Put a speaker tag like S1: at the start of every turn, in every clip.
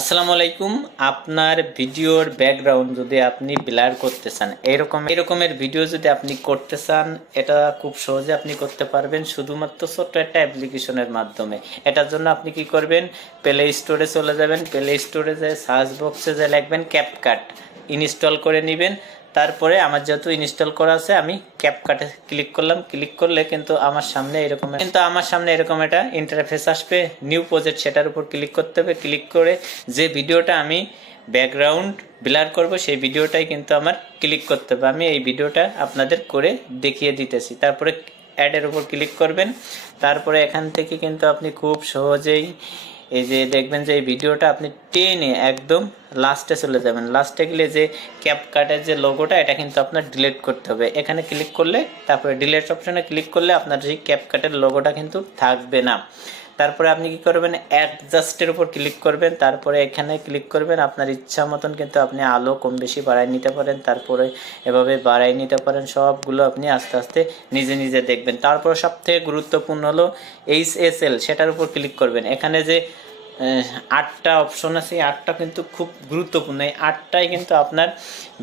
S1: আসসালামু আলাইকুম। আপনার ভিডিওর ব্যাকগ্রাউন্ড যদি আপনি ব্লার করতে চান, এরকম এরকমের ভিডিও যদি আপনি করতে চান, এটা খুব সহজে আপনি করতে পারবেন শুধুমাত্র ছোট্ট একটা অ্যাপ্লিকেশনের মাধ্যমে। এটার জন্য আপনি কি করবেন? প্লে স্টোরে চলে যাবেন। প্লে স্টোরে যে সার্চ বক্সে যে লিখবেন ক্যাপকাট ইনস্টল করে নেবেন। তারপরে আমার যেহেতু ইনস্টল করা আছে, আমি ক্যাপকাটে ক্লিক করলাম। ক্লিক করলে কিন্তু আমার সামনে এরকম কিন্তু আমার সামনে এরকম একটা ইন্টারফেস আসবে। নিউ প্রজেক্ট সেটার উপর ক্লিক করতে হবে। ক্লিক করে যে ভিডিওটা আমি ব্যাকগ্রাউন্ড ব্লার করব, সেই ভিডিওটাই কিন্তু আমার ক্লিক করতে হবে। আমি এই ভিডিওটা আপনাদের করে দেখিয়ে দিতেছি। তারপরে অ্যাডের উপর ক্লিক করবেন। তারপরে এখান থেকে কিন্তু আপনি খুব সহজেই এই যে দেখবেন যে এই ভিডিওটা আপনি টেনে একদম লাস্টে চলে যাবেন। লাস্টে গেলে যে ক্যাপকাটের যে লোগোটা এটা কিন্তু আপনার ডিলিট করতে হবে। এখানে ক্লিক করলে, তারপরে ডিলেট অপশনে ক্লিক করলে আপনার সেই কার্ডের লোগোটা কিন্তু থাকবে না। তারপরে আপনি কি করবেন? অ্যাডজাস্টের উপর ক্লিক করবেন। তারপরে এখানে ক্লিক করবেন। আপনার ইচ্ছা মতন কিন্তু আপনি আলো কম বেশি বাড়াই নিতে পারেন। তারপরে এভাবে বাড়াই নিতে পারেন। সবগুলো আপনি আস্তে আস্তে নিজে নিজে দেখবেন। তারপর সবথেকে গুরুত্বপূর্ণ হলো এইচ এস এল, সেটার উপর ক্লিক করবেন। এখানে যে আটটা অপশন আছে। আটটা কিন্তু খুব গুরুত্বপূর্ণ। এই আটটাই কিন্তু আপনার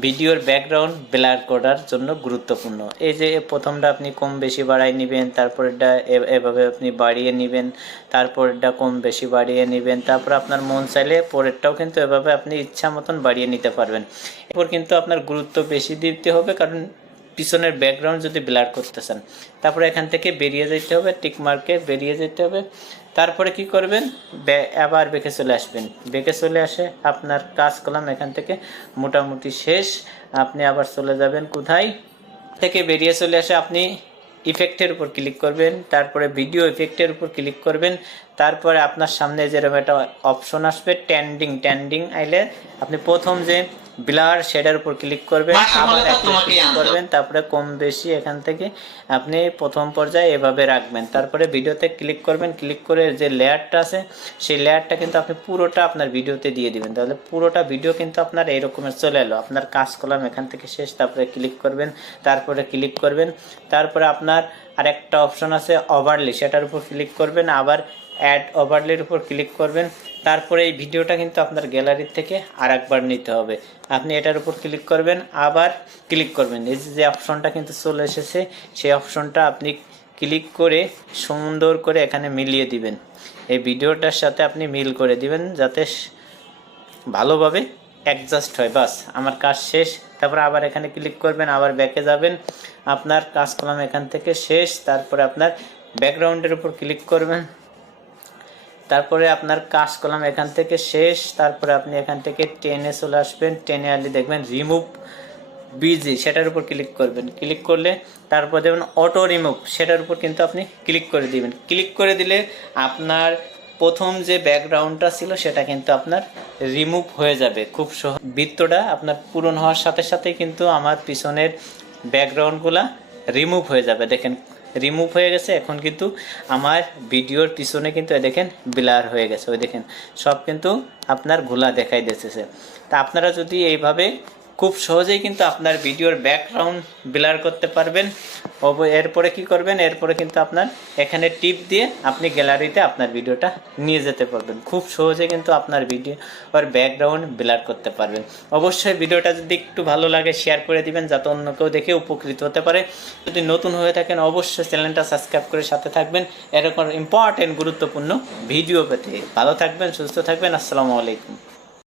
S1: ভিডিওর ব্যাকগ্রাউন্ড ব্লার করার জন্য গুরুত্বপূর্ণ। এই যে প্রথমটা আপনি কম বেশি বাড়াই নেবেন, তারপরেরটা এভাবে আপনি বাড়িয়ে নেবেন, তারপরেরটা কম বেশি বাড়িয়ে নেবেন, তারপর আপনার মন চাইলে পরেরটাও কিন্তু এভাবে আপনি ইচ্ছা মতন বাড়িয়ে নিতে পারবেন। এরপর কিন্তু আপনার গুরুত্ব বেশি দিতে হবে, কারণ পিছনের ব্যাকগ্রাউন্ড যদি ব্লার করতে চান তারপরে এখান থেকে বেরিয়ে যেতে হবে টিক মার্কে বেরিয়ে যেতে হবে। তারপরে কি করবেন? আবার বেঁকে চলে আসবেন। বেঁকে চলে আসে আপনার কাজ করলাম এখান থেকে মোটামুটি শেষ। আপনি আবার চলে যাবেন কোথায়? থেকে বেরিয়ে চলে আসে আপনি ইফেক্টের উপর ক্লিক করবেন, তারপরে ভিডিও ইফেক্টের উপর ক্লিক করবেন, তারপরে আপনার সামনে যেরকম একটা অপশন আসবে ট্যান্ডিং ট্যান্ডিং আইলে আপনি প্রথম যে ব্লার শেডের উপর ক্লিক করবেন আবার ক্লিক করবেন তারপরে কম বেশি এখান থেকে আপনি প্রথম পর্যায়ে এভাবে রাখবেন। তারপরে ভিডিওতে ক্লিক করবেন ক্লিক করে যে লেয়ারটা আছে সেই লেয়ারটা কিন্তু আপনি পুরোটা আপনার ভিডিওতে দিয়ে দিবেন। তাহলে পুরোটা ভিডিও কিন্তু আপনার এইরকমের চলে এলো। আপনার কাজ করলাম এখান থেকে শেষ তারপরে ক্লিক করবেন তারপরে ক্লিক করবেন তারপরে আপনার আরেকটা অপশন আছে ওভারলি সেটার উপর ক্লিক করবেন আবার অ্যাড ওভারলির উপর ক্লিক করবেন। তারপরে এই ভিডিওটা কিন্তু আপনার গ্যালারির থেকে আর একবার নিতে হবে। আপনি এটার উপর ক্লিক করবেন, আবার ক্লিক করবেন। এই যে- যে অপশনটা কিন্তু চলে এসেছে, সেই অপশনটা আপনি ক্লিক করে সুন্দর করে এখানে মিলিয়ে দিবেন। এই ভিডিওটার সাথে আপনি মিল করে দিবেন, যাতে ভালোভাবে অ্যাডজাস্ট হয়। বাস, আমার কাজ শেষ। তারপরে আবার এখানে ক্লিক করবেন, আবার ব্যাকে যাবেন। আপনার কাজ কলাম এখান থেকে শেষ। তারপরে আপনার ব্যাকগ্রাউন্ডের উপর ক্লিক করবেন। তারপরে আপনার কাজ করলাম এখান থেকে শেষ, তারপরে আপনি এখান থেকে টেনে চলে আসবেন, টেনে আনলে দেখবেন রিমুভ বিজি সেটার উপর ক্লিক করবেন। ক্লিক করলে তারপর দেখবেন অটো রিমুভ সেটার উপর কিন্তু আপনি ক্লিক করে দিবেন। ক্লিক করে দিলে আপনার প্রথম যে ব্যাকগ্রাউন্ডটা ছিল সেটা কিন্তু আপনার রিমুভ হয়ে যাবে। খুব সহজ। বৃত্তটা আপনার পূরণ হওয়ার সাথে সাথে কিন্তু আমার পিছনের ব্যাকগ্রাউন্ডগুলা রিমুভ হয়ে যাবে। দেখেন রিমুভ হয়ে গেছে, এখন কিন্তু আমার ভিডিওর পিছনে কিন্তু দেখেন ব্লার হয়ে গেছে। ওই দেখেন, সব কিন্তু আপনার ঘোলা দেখাই দিতেছে। তা আপনারা যদি এইভাবে খুব সহজেই কিন্তু আপনার ভিডিওর ব্যাকগ্রাউন্ড ব্লার করতে পারবেন। এরপরে কি করবেন? এরপরে কিন্তু আপনার এখানে টিপ দিয়ে আপনি গ্যালারিতে আপনার ভিডিওটা নিয়ে যেতে পারবেন। খুব সহজে কিন্তু আপনার ভিডিও আর ব্যাকগ্রাউন্ড ব্লার করতে পারবেন। অবশ্যই ভিডিওটা যদি একটু ভালো লাগে শেয়ার করে দিবেন, যাতে অন্য কেউ দেখে উপকৃত হতে পারে। যদি নতুন হয়ে থাকেন, অবশ্যই চ্যানেলটা সাবস্ক্রাইব করে সাথে থাকবেন। এরকম ইম্পর্টেন্ট গুরুত্বপূর্ণ ভিডিও পেতে ভালো থাকবেন, সুস্থ থাকবেন। আসসালামু আলাইকুম।